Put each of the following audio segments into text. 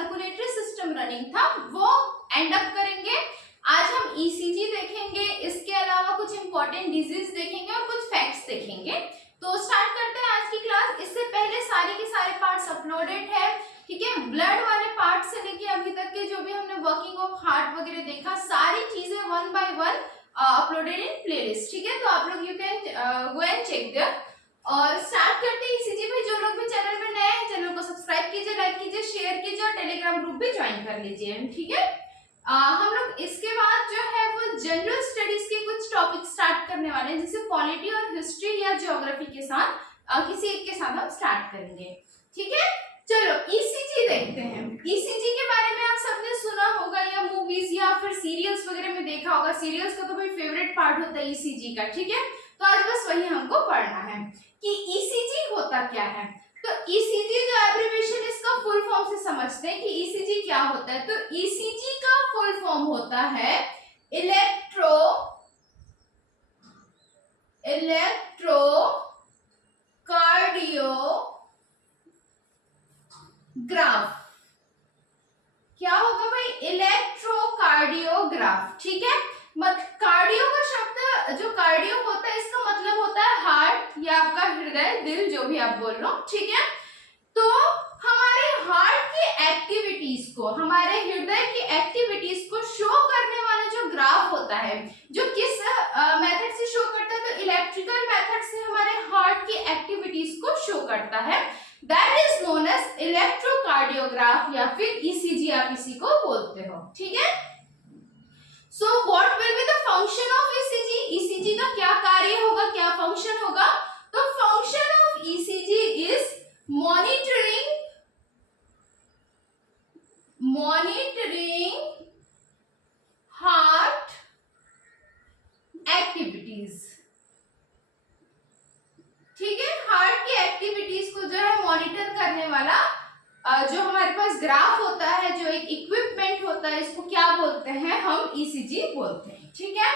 Circulatory system running था वो and up करेंगे। आज हम ईसीजी देखेंगे, इसके अलावा कुछ इंपॉर्टेंट डिजीज देखेंगे और कुछ फैक्ट्स देखेंगे। तो स्टार्ट करते हैं आज की क्लास। इससे पहले सारे के सारे पार्ट्स अपलोडेड है, ठीक है। ब्लड वाले पार्ट से लेके अभी तक के जो भी हमने वर्किंग ऑफ हार्ट वगैरह देखा, सारी चीजें one by one uploaded in playlist, ठीक है। तो आप लोग you can go and check there. और स्टार्ट करते हैं ईसीजी में। जो लोग भी चैनल में नए हैं, चैनल को सब्सक्राइब कीजिए, लाइक कीजिए, शेयर कीजिए और टेलीग्राम ग्रुप भी ज्वाइन कर लीजिए, ठीक है। हम लोग इसके बाद जो है वो जनरल स्टडीज के कुछ टॉपिक स्टार्ट करने वाले हैं, जैसे पॉलिटी और हिस्ट्री या ज्योग्राफी के साथ किसी एक के साथ हम स्टार्ट करेंगे, ठीक है। चलो ईसीजी देखते हैं। ईसीजी के बारे में आप सबने सुना होगा या मूवीज या फिर सीरियल्स वगैरह में देखा होगा। सीरियल्स का तो भाई फेवरेट पार्ट होता है ईसीजी का, ठीक है। तो आज बस वही हमको पढ़ना है कि ईसीजी होता क्या है। तो ईसीजी जो एब्रिविएशन, इसका फुल फॉर्म से समझते हैं कि ईसीजी क्या होता है। तो ईसीजी का फुल फॉर्म होता है इलेक्ट्रोकार्डियोग्राफ। क्या होगा भाई? इलेक्ट्रोकार्डियोग्राफ, ठीक है। कार्डियो का शब्द जो कार्डियो होता है, इसका मतलब होता है हार्ट या आपका हृदय, दिल, जो भी आप बोल लो, ठीक है। तो हमारे हार्ट की एक्टिविटीज को, हमारे हृदय की एक्टिविटीज को शो करने वाला जो ग्राफ होता है, जो किस मेथड से शो करता है, तो इलेक्ट्रिकल मेथड से हमारे हार्ट की एक्टिविटीज को शो करता है। That is known as electrocardiograph या फिर ईसीजी आप इसी को बोलते हो, ठीक है। So what will be the function of ECG? ECG का क्या कार्य होगा, क्या फंक्शन होगा? तो function of ECG is monitoring heart activities, ठीक है। हार्ट की एक्टिविटीज को जो है मॉनिटर करने वाला जो हमारे पास ग्राफ होता है, जो एक इक्विपमेंट होता है, इसको क्या बोलते हैं? हम ईसीजी बोलते हैं, ठीक है।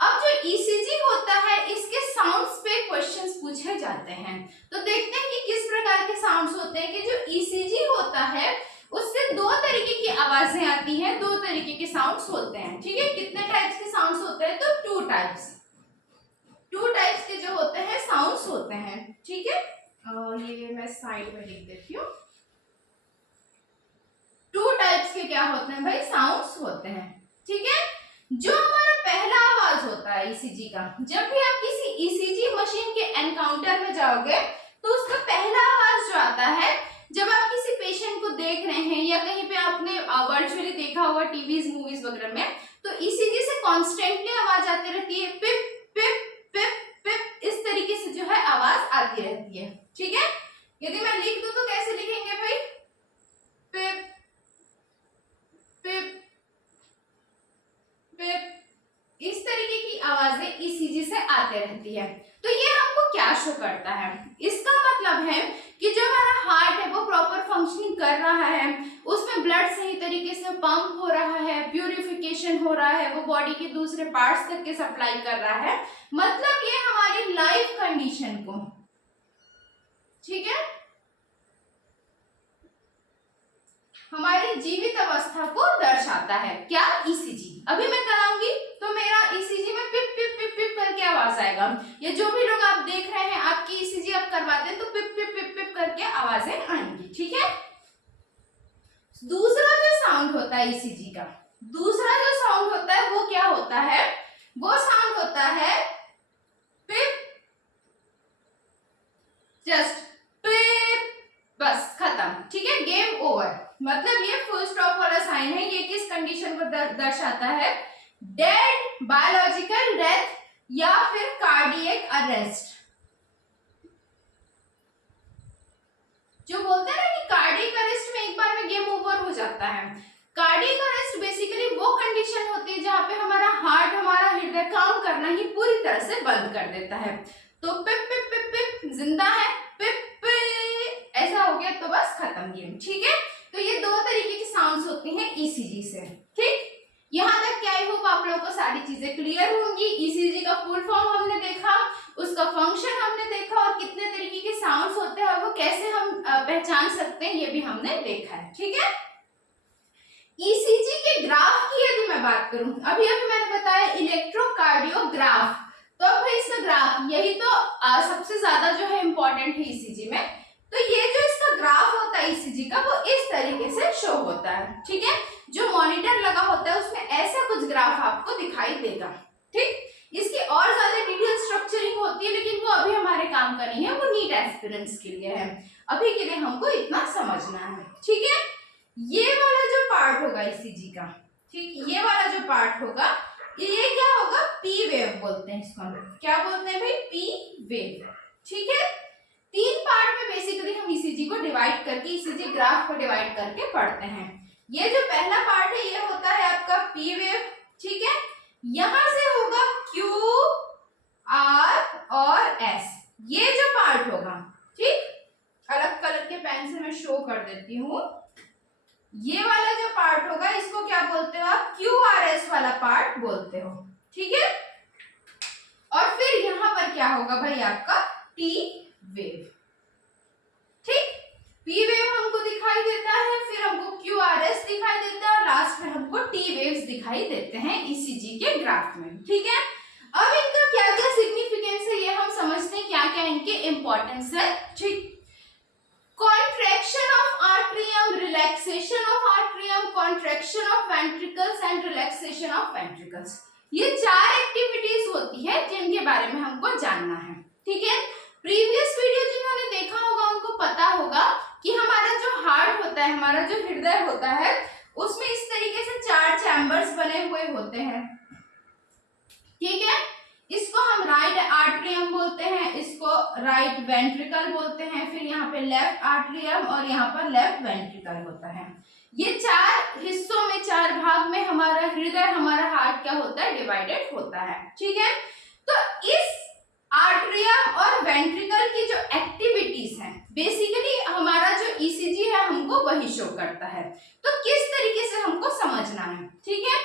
अब जो ईसीजी होता है, इसके साउंड्स पे क्वेश्चंस पूछे जाते हैं। तो देखते हैं कि किस प्रकार के साउंड्स होते हैं। कि जो ईसीजी होता है उससे दो तरीके की आवाजें आती हैं, दो तरीके के साउंड्स होते हैं, ठीक है। कितने टाइप्स के साउंड्स होते हैं? तो टू टाइप्स के जो होते हैं साउंड्स होते हैं, ठीक है। ये मैं साइड में लिख देती हूँ। टू टाइप्स के क्या होते हैं भाई? साउंड्स होते हैं, ठीक है। जो हमारा पहला आवाज होता है ईसीजी का, जब भी आप किसी ईसीजी मशीन के एनकाउंटर में जाओगे तो उसका पहला आवाज जो आता है, जब आप किसी पेशेंट को देख रहे हैं या कहीं पे आपने वर्चुअली देखा होगा टीवीज मूवीज वगैरह में, तो ईसीजी से कॉन्स्टेंटली आवाज आती रहती है, पिप पिप पिप पिप, इस तरीके से जो है आवाज आती रहती है, ठीक है। यदि मैं लिख दूं तो कैसे लिखेंगे भाई? पिप पिप पिप, इस तरीके की आवाजें ईसीजी से आते रहती है। तो ये हमको क्या शो करता है? इसका मतलब है कि जो हमारा हार्ट है वो प्रॉपर फंक्शनिंग कर रहा है, उसमें ब्लड सही तरीके से पंप हो रहा है, प्यूरिफिकेशन हो रहा है, वो बॉडी के दूसरे पार्ट्स तक के सप्लाई कर रहा है। मतलब ये हमारी लाइफ कंडीशन को, ठीक है, हमारी जीवित अवस्था को दर्शाता है। क्या? ईसीजी। अभी मैं कराऊंगी तो मेरा ईसीजी में पिप पिप पिप पिप करके आवाज आएगा, या जो भी लोग आप देख रहे हैं आपकी ईसीजी आप करवाते हैं तो पिप पिप पिप पिप करके आवाजें आएंगी, ठीक है। दूसरा जो साउंड होता है ईसीजी का, दूसरा जो साउंड होता है वो क्या होता है? वो साउंड होता है पिप, जस्ट पिप, बस खत्म, ठीक है, गेम ओवर। मतलब ये फुल स्टॉप वाला साइन है। ये किस कंडीशन को दर्शाता है? डेड, बायोलॉजिकल डेथ या फिर कार्डियक अरेस्ट। जो बोलते हैं ना कि कार्डियक अरेस्ट में एक बार में गेम ओवर हो जाता है। कार्डियक अरेस्ट बेसिकली वो कंडीशन होती है जहां पे हमारा हार्ट, हमारा हृदय काम करना ही पूरी तरह से बंद कर देता है। तो पिप पिप पिप पिप जिंदा है, पिप पिप ऐसा हो गया तो बस खत्म गेम, ठीक है। तो ये दो तरीके की साउंड्स होती हैं ईसीजी से, ठीक। यहाँ तक क्या आई होप आप लोगों को सारी चीजें क्लियर होंगी। ईसीजी का फुल फॉर्म हमने देखा, उसका फंक्शन हमने देखा, और कितने तरीके के साउंड्स होते हैं और वो कैसे हम पहचान सकते हैं ये भी हमने देखा है, ठीक है। ईसीजी के ग्राफ की यदि मैं बात करूं, अभी अभी मैंने बताया इलेक्ट्रोकार्डियोग्राफ, तो अब भाई इसका ग्राफ यही तो सबसे ज्यादा जो है इंपॉर्टेंट है ईसीजी में। तो ये जो इसका ग्राफ होता है ईसीजी का, वो इस तरीके से शो होता है, ठीक है। जो मॉनिटर लगा होता है उसमें ऐसा कुछ ग्राफ आपको दिखाई देगा, ठीक। इसकी और ज्यादा डिटेल स्ट्रक्चरिंग होती है, लेकिन वो अभी हमारे काम का नहीं है, वो नीट एस्पिरेंट्स के लिए है। अभी के लिए हमको इतना समझना है, ठीक है। ये वाला जो पार्ट होगा ईसीजी का, ठीक, ये वाला जो पार्ट होगा, ये क्या होगा, पी वेव बोलते हैं इसको। क्या बोलते हैं भाई, पी वेव, ठीक है। 3 पार्ट में बेसिकली हम ईसीजी को डिवाइड करके, ईसीजी ग्राफ को डिवाइड करके पढ़ते हैं। ये जो पहला पार्ट है ये होता है आपका पी वेव, ठीक है। यहां से होगा क्यू आर और एस, ये जो पार्ट होगा, ठीक। अलग कलर के पेन से मैं शो कर देती हूँ। ये वाला जो पार्ट होगा इसको क्या बोलते हो आप, क्यू आर एस वाला पार्ट बोलते हो, ठीक है। और फिर यहां पर क्या होगा भाई, आपका टी वेव, ठीक। पी वेव हमको दिखाई देता है, फिर हमको क्यू आर एस दिखाई देता है, और लास्ट में हमको टी वेव्स दिखाई देते हैं ईसीजी के ग्राफ में, ठीक है। अब इनका क्या क्या सिग्निफिकेंस है ये हम समझते हैं, क्या क्या इनके इंपॉर्टेंस है, ठीक। Contraction of atrium, relaxation of atrium, contraction of ventricles and relaxation of ventricles, ये 4 एक्टिविटीज होती है जिनके बारे में हमको जानना है, ठीक है। प्रीवियस वीडियो जिन्होंने देखा होगा उनको पता होगा कि हमारा जो हार्ट होता है, हमारा जो हृदय होता है, उसमें इस तरीके से 4 चैम्बर्स बने हुए होते हैं, ठीक है। इसको हम राइट आर्ट्रियम बोलते हैं, इसको राइट वेंट्रिकल बोलते हैं, फिर यहाँ पे लेफ्ट आर्ट्रियम और यहाँ पर लेफ्ट वेंट्रिकल होता है। ये 4 हिस्सों में, 4 भाग में हमारा हृदय, हमारा हार्ट क्या होता है, डिवाइडेड होता है, ठीक है। तो इस आर्ट्रियम और वेंट्रिकल की जो एक्टिविटीज हैं, बेसिकली हमारा जो ईसीजी है हमको वही शो करता है। तो किस तरीके से हमको समझना है, ठीक है।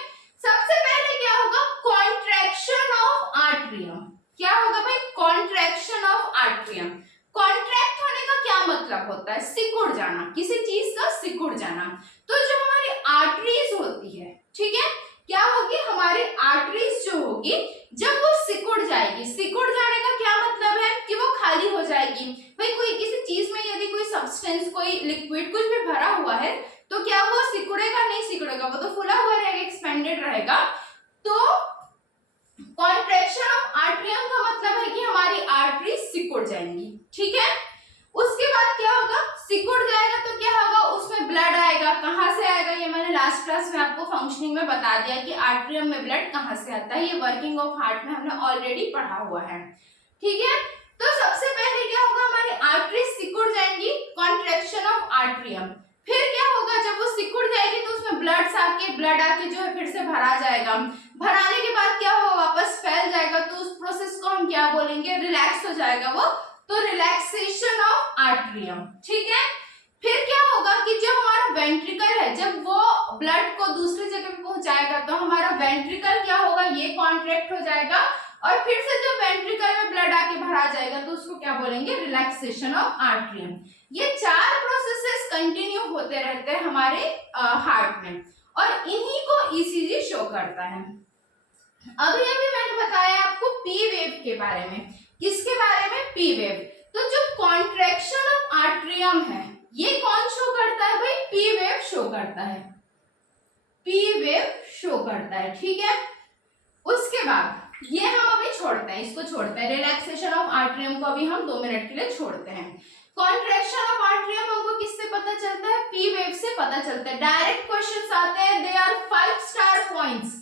सबसे पहले क्या होगा, कॉन्ट्रैक्शन ऑफ आर्ट्रियम। क्या होगा भाई, कॉन्ट्रैक्शन ऑफ आर्ट्रियम। कॉन्ट्रैक्ट होने का क्या मतलब होता है, सिकुड़ जाना, किसी चीज का सिकुड़ जाना। तो जो हमारी आर्टरीज होती है, ठीक है, क्या होगी, हमारी आर्टरीज जो होगी, जब वो सिकुड़ जाएगी, सिकुड़ जाने का क्या मतलब है कि वो खाली हो जाएगी। भाई कोई किसी चीज में यदि कोई सब्सटेंस, कोई लिक्विड कुछ भी भरा हुआ है, तो क्या वो सिकुड़ेगा, नहीं सिकुड़ेगा, वो तो फुला हुआ रहेगा, एक्सपेंडेड रहेगा। तो कॉन्ट्रैक्शन ऑफ आर्ट्रियम का मतलब है कि हमारी आर्टरी सिकुड़ जाएंगी, ठीक है। उसके बाद क्या होगा, सिकुड़ जाएगा तो क्या होगा, उसमें ब्लड आएगा। कहां से आएगा, ये मैंने लास्ट क्लास में आपको फंक्शनिंग में बता दिया कि आर्ट्रियम में ब्लड कहां से आता है, ये वर्किंग ऑफ हार्ट में हमने ऑलरेडी पढ़ा हुआ है, ठीक है। तो सबसे पहले क्या होगा, हमारी आर्टरी सिकुड़ जाएंगी, कॉन्ट्रैक्शन ऑफ आर्ट्रियम। फिर क्या होगा, जब वो सिकुड़ जाएगी तो उसमें ब्लड आके जो है फिर से भरा जाएगा। भराने के बाद क्या होगा, वापस फैल जाएगा, तो उस प्रोसेस को हम क्या बोलेंगे, रिलैक्स हो जाएगा वो, तो रिलैक्सेशन ऑफ आर्ट्रियम, ठीक है। फिर क्या होगा कि जो हमारा वेंट्रिकल है, जब वो ब्लड को दूसरी जगह पे पहुंचाएगा तो हमारा वेंट्रिकल क्या होगा, ये कॉन्ट्रैक्ट हो जाएगा, और फिर से जो वेंट्रिकल में ब्लड आके भरा जाएगा तो उसको क्या बोलेंगे, रिलैक्सेशन ऑफ आर्ट्रियम। ये 4 प्रोसेसेस कंटिन्यू होते रहते हैं हमारे हार्ट में, और इन्हीं को ईसीजी शो करता है। अभी अभी मैंने बताया आपको पी वेव के बारे में। किसके बारे में, पी वेव। तो जो कॉन्ट्रैक्शन ऑफ आर्ट्रियम है, ये कौन शो करता है भाई, पी वेव शो करता है, पी वेव शो करता है, ठीक है। उसके बाद ये हम अभी छोड़ते हैं, इसको छोड़ते हैं, रिलैक्सेशन ऑफ आर्ट्रियम को अभी हम 2 मिनट के लिए छोड़ते हैं। कॉन्ट्रैक्शन ऑफ आर्ट्रियम हमको किससे पता चलता है, पी वेव से पता चलता है। डायरेक्ट क्वेश्चंस आते हैं, दे आर 5 स्टार पॉइंट्स,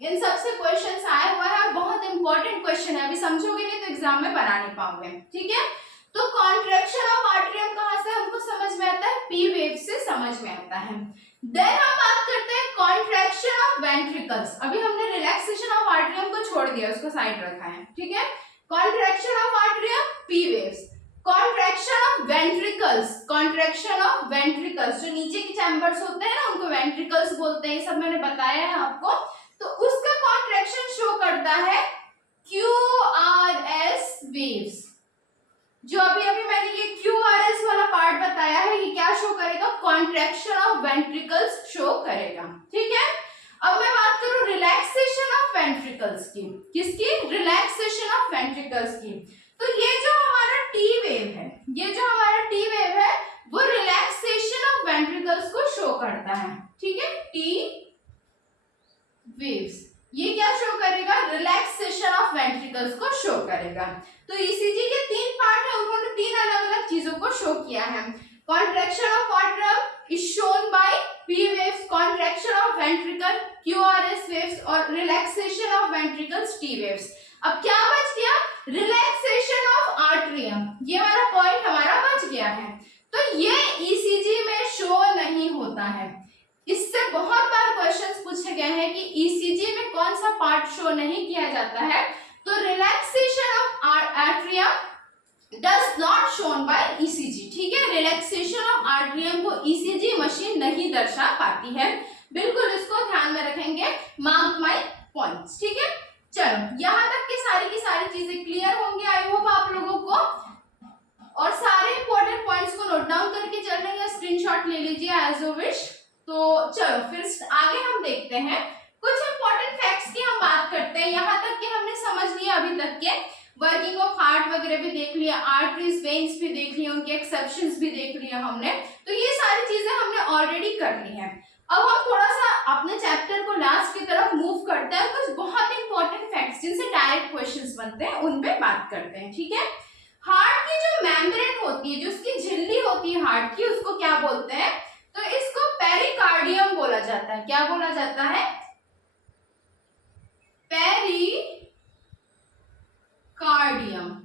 इन सबसे क्वेश्चंस आए हुए हैं, बहुत इंपॉर्टेंट क्वेश्चन है, अभी समझोगे नहीं तो एग्जाम में बना नहीं पाओगे, ठीक है। तो कॉन्ट्रैक्शन ऑफ आर्ट्रियम कहां से हमको समझ में आता है, पी वेव से समझ में आता है। देन हम बात करते हैं कॉन्ट्रैक्शन ऑफ वेंट्रिकल्स। अभी हमने रिलैक्सेशन ऑफ आर्ट्रियम को छोड़ दिया, उसको साइड रखा है, ठीक है। Contraction of atrium, P waves. Contraction of ventricles, contraction of ventricles, जो नीचे के चैम्बर्स होते हैं ना उनको वेंट्रिकल्स बोलते हैं, ये सब मैंने बताया है आपको। तो उसका कॉन्ट्रैक्शन शो करता है QRS वेव्स। जो अभी अभी मैंने ये QRS वाला पार्ट बताया है, ये क्या शो शो करेगा? कॉन्ट्रैक्शन ऑफ वेंट्रिकल्स शो करेगा। ठीक है, अब मैं बात करूं रिलैक्सेशन ऑफ वेंट्रिकल्स की। किसकी? रिलैक्सेशन ऑफ वेंट्रिकल्स की। तो ये जो हमारा टी वेव है, ये जो हमारा टी वेव है वो रिलैक्सेशन ऑफ वेंट्रिकल्स को शो करता है। ठीक है, टी वेव्स ये क्या शो करेगा? रिलैक्सेशन ऑफ वेंट्रिकल्स को शो करेगा। तो ईसीजी के 3 पार्ट है, उन्होंने 3 अलग अलग चीजों को शो किया है। Contraction of artery is shown by P waves, contraction of ventricle QRS waves और relaxation of ventricles T waves. अब क्या बच गया? रिलैक्सेशन ऑफ आर्टरियम, ये वाला पॉइंट हमारा बच गया है। तो ये ईसीजी में शो नहीं होता है। इससे बहुत बार क्वेश्चंस पूछे गए हैं कि ईसीजी में कौन सा पार्ट शो नहीं किया जाता है? तो relaxation of atrium does not shown by ECG. ठीक है, रिलैक्सेशन ऑफ आर्टरियम को ईसीजी मशीन नहीं दर्शा पाती है। बिल्कुल इसको ध्यान में रखेंगे, मार्क माय पॉइंट्स। ठीक है, चलो यहाँ तक की सारी चीजें क्लियर होंगी आई होप आप लोगों को। और सारे इंपॉर्टेंट पॉइंट्स को नोट डाउन करके चल रही है, स्क्रीनशॉट ले लीजिए एज यू विश। तो चलो फिर आगे हम देखते हैं कुछ इंपॉर्टेंट फैक्ट्स की हम बात करते हैं। यहाँ तक कि हमने समझ लिया अभी तक के वर्किंग ऑफ हार्ट वगैरह भी देख लिया, आर्टरीज वेन्स भी देख लिया, उनके एक्सेप्शंस भी देख लिया हमने। तो ये सारी चीजें हमने ऑलरेडी कर ली है। अब हम थोड़ा सा अपने चैप्टर को लास्ट की तरफ मूव करते हैं, कुछ बहुत इंपॉर्टेंट फैक्ट्स जिनसे डायरेक्ट क्वेश्चंस बनते हैं उन पे बात करते हैं। ठीक है, हार्ट की जो मेम्ब्रेन होती है, जो उसकी झिल्ली होती है हार्ट की, उसको क्या बोलते हैं? तो इसको पेरिकार्डियम बोला जाता है। क्या बोला जाता है? पेरिकार्डियम।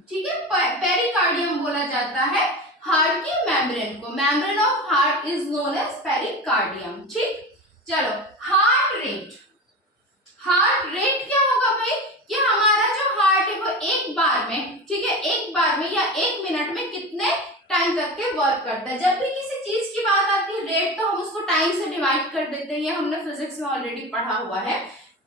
ठीक है, पेरिकार्डियम बोला जाता है हार्ट की मेम्ब्रेन को। Membrane of heart is known as pericardium. ठीक, चलो हार्ट रेट। हार्ट रेट क्या होगा भाई? कि हमारा जो हार्ट है वो एक बार में, ठीक है, एक बार में या 1 मिनट में कितने टाइम तक के वर्क करता है। जब भी किसी चीज की बात आती है रेट, तो हम उसको टाइम से डिवाइड कर देते हैं, ये हमने फिजिक्स में ऑलरेडी पढ़ा हुआ है।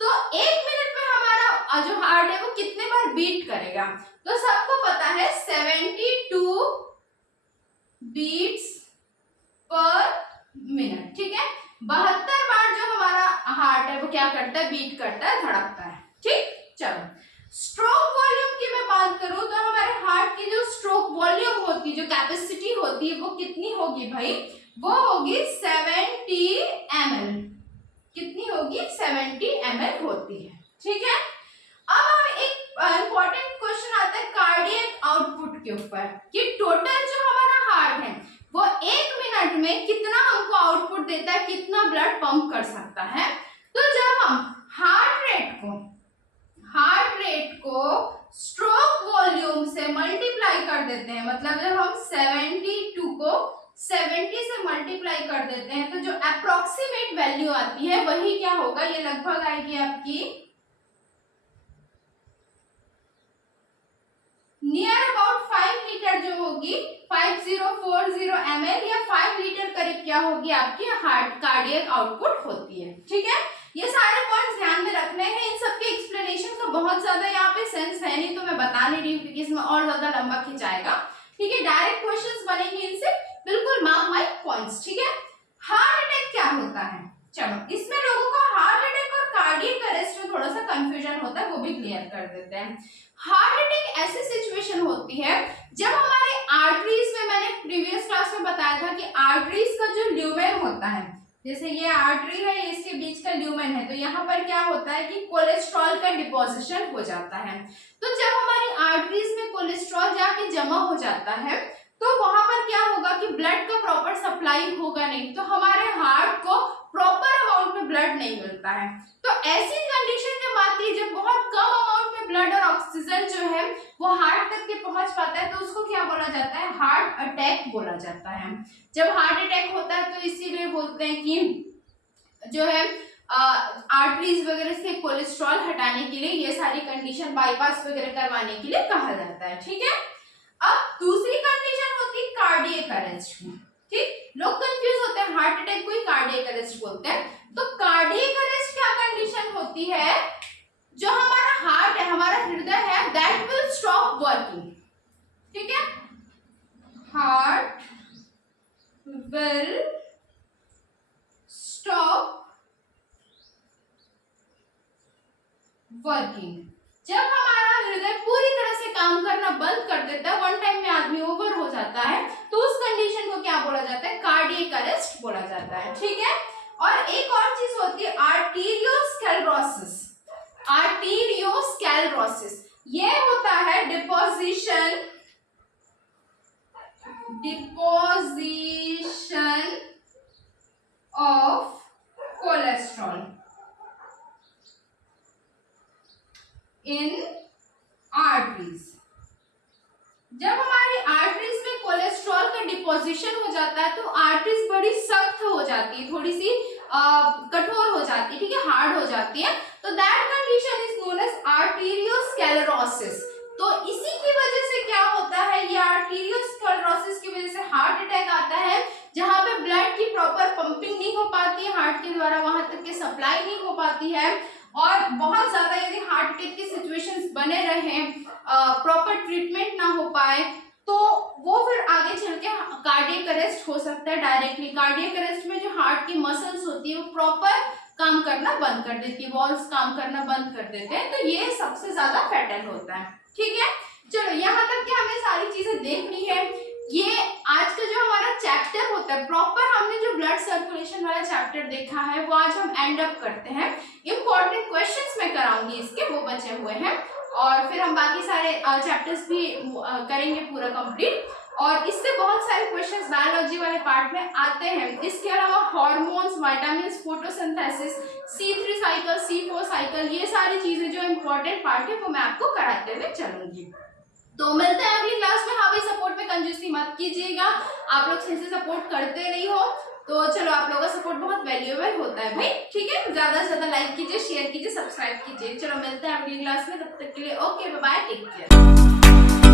तो 1 मिनट में हमारा जो हार्ट है वो कितने बार बीट करेगा? तो सबको पता है 72 बीट्स पर मिनट। ठीक है, 72 बार जो हमारा हार्ट है वो क्या करता है? बीट करता है, धड़कता है। ठीक, चलो स्ट्रोक वॉल्यूम की मैं बात करूं तो हमारे हार्ट की जो स्ट्रोक वॉल्यूम होती है, जो कैपेसिटी होती है, वो कितनी होगी भाई? वो होगी 70 ml। कितनी होगी? 70 ml होती है। ठीक है, अब हम एक इंपॉर्टेंट क्वेश्चन आता है कार्डियक आउटपुट के ऊपर कि टोटल जो हमारा हार्ट है वो 1 मिनट में कितना हमको आउटपुट देता है, कितना ब्लड पंप कर सकता है। तो जब हम हार्ट रेट को स्ट्रोक वॉल्यूम से मल्टीप्लाई कर देते हैं, मतलब जब हम 72 को 70 से मल्टीप्लाई कर देते हैं, तो जो अप्रोक्सीमेट वैल्यू आती है वही क्या होगा? ये लगभग आएगी आपकी नियर अबाउट 5 लीटर जो होगी, 5040 ml या 5 लीटर करीब क्या होगी आपकी हार्ट कार्डियक आउटपुट होती है। ठीक है, ये सारे पॉइंट्स ध्यान में रखने हैं। इन सबके एक्सप्लेनेशन का बहुत ज्यादा यहाँ पे सेंस है नहीं, तो मैं बता नहीं रही हूँ क्योंकि इसमें और ज्यादा लंबा खिंचाएगा। ठीक है, डायरेक्ट क्वेश्चंस बनेंगे इनसे, बिल्कुल मार्क माय पॉइंट्स। ठीक है, हार्ट अटैक क्या होता है? चलो इसमें लोगों का हार्ट अटैक और कार्डियक अरेस्ट में थोड़ा सा कंफ्यूजन होता है, वो भी क्लियर कर देते हैं। हार्ट अटैक ऐसी सिचुएशन होती है जब हमारे आर्टरीज में, मैंने प्रीवियस क्लास में बताया था कि आर्टरीज का जो ल्यूमेन होता है, जैसे ये आर्टरी है, इसके बीच का ल्यूमेन है, तो यहाँ पर क्या होता है कि कोलेस्ट्रॉल का डिपोजिशन हो जाता है। तो जब हमारी आर्टरीज में कोलेस्ट्रॉल जाके जमा हो जाता है तो वहां पर क्या होगा कि ब्लड का प्रॉपर सप्लाई होगा नहीं, तो हमारे हार्ट को प्रॉपर अमाउंट में ब्लड नहीं मिलता है। तो ऐसी कंडीशन जब आती है जब बहुत कम अमाउंट में ब्लड और ऑक्सीजन जो है वो हार्ट तक के पहुंच पाता है, तो उसको क्या बोला जाता है? हार्ट अटैक बोला जाता है। जब हार्ट अटैक होता है तो इसीलिए बोलते हैं कि जो है आर्टरीज वगैरह से कोलेस्ट्रॉल हटाने के लिए ये सारी कंडीशन, बाईपास वगैरह करवाने के लिए कहा जाता है। ठीक है, अब दूसरी कंडीशन होती है कार्डियक अरेस्ट की। ठीक, लोग कंफ्यूज होते हैं, हार्ट अटैक को ही कार्डियक अरेस्ट बोलते हैं। तो कार्डियक अरेस्ट क्या कंडीशन होती है? जो हमारा हार्ट है, हमारा हृदय है, दैट विल स्टॉप वर्किंग। ठीक है, हार्ट will stop वर्किंग। जब हमारा हृदय पूरी तरह से काम करना बंद कर देता है, वन टाइम में आदमी ओवर हो जाता है, तो उस कंडीशन को क्या बोला जाता है? कार्डियक अरेस्ट बोला जाता है। ठीक है। और एक और चीज होती है आर्टीरियोस्क्लेरोसिस। आर्टीरियोस्क्लेरोसिस ये होता है deposition of cholesterol in arteries. जब हमारी आर्टरीज में कोलेस्ट्रॉल का डिपोजिशन हो जाता है तो आर्टरीज बड़ी सख्त हो जाती है, थोड़ी सी कठोर हो जाती है, ठीक है, हार्ड हो जाती है। तो that condition is known as arteriosclerosis. तो इसी की वजह से क्या होता है, ये आर्टीरियोस्क्लेरोसिस की वजह से हार्ट अटैक आता है, जहां पे ब्लड की प्रॉपर पंपिंग नहीं हो पाती है हार्ट के द्वारा, वहां तक की सप्लाई नहीं हो पाती है, और बहुत ज्यादा यदि हार्ट अटैक की सिचुएशंस बने रहे, प्रॉपर ट्रीटमेंट ना हो पाए, तो वो फिर आगे चल के कार्डियक अरेस्ट हो सकता है डायरेक्टली। कार्डियक अरेस्ट में जो हार्ट की मसल्स होती है वो प्रॉपर काम करना बंद कर देती है, वॉल्व्स काम करना बंद कर देते हैं, तो ये सबसे ज्यादा फैटल होता है। ठीक है, चलो यहाँ तक कि हमने सारी चीजें देख ली है। ये आज का जो हमारा चैप्टर होता है, प्रॉपर हमने जो ब्लड सर्कुलेशन वाला चैप्टर देखा है वो आज हम एंड अप करते हैं। इंपॉर्टेंट क्वेश्चंस मैं कराऊंगी इसके, वो बचे हुए हैं, और फिर हम बाकी सारे चैप्टर्स भी करेंगे पूरा कंप्लीट। और इससे बहुत सारे क्वेश्चंस बायोलॉजी वाले पार्ट में आते हैं। इसके अलावा hormones, vitamins, photosynthesis, C3 cycle, C4 cycle, ये सारी चीजें जो इम्पोर्टेंट पार्ट है वो मैं आपको कराते हुए चलूंगी। तो मिलते हैं अगली क्लास में। हाँ भाई, सपोर्ट में कंजूसी मत कीजिएगा, आप लोग सही से सपोर्ट करते नहीं हो, तो चलो आप लोगों का सपोर्ट बहुत वैल्यूएबल होता है भाई। ठीक है, ज्यादा से ज्यादा लाइक कीजिए, शेयर कीजिए, सब्सक्राइब कीजिए। चलो मिलते हैं अगली क्लास में, तब तक के लिए okay, bye bye, take care.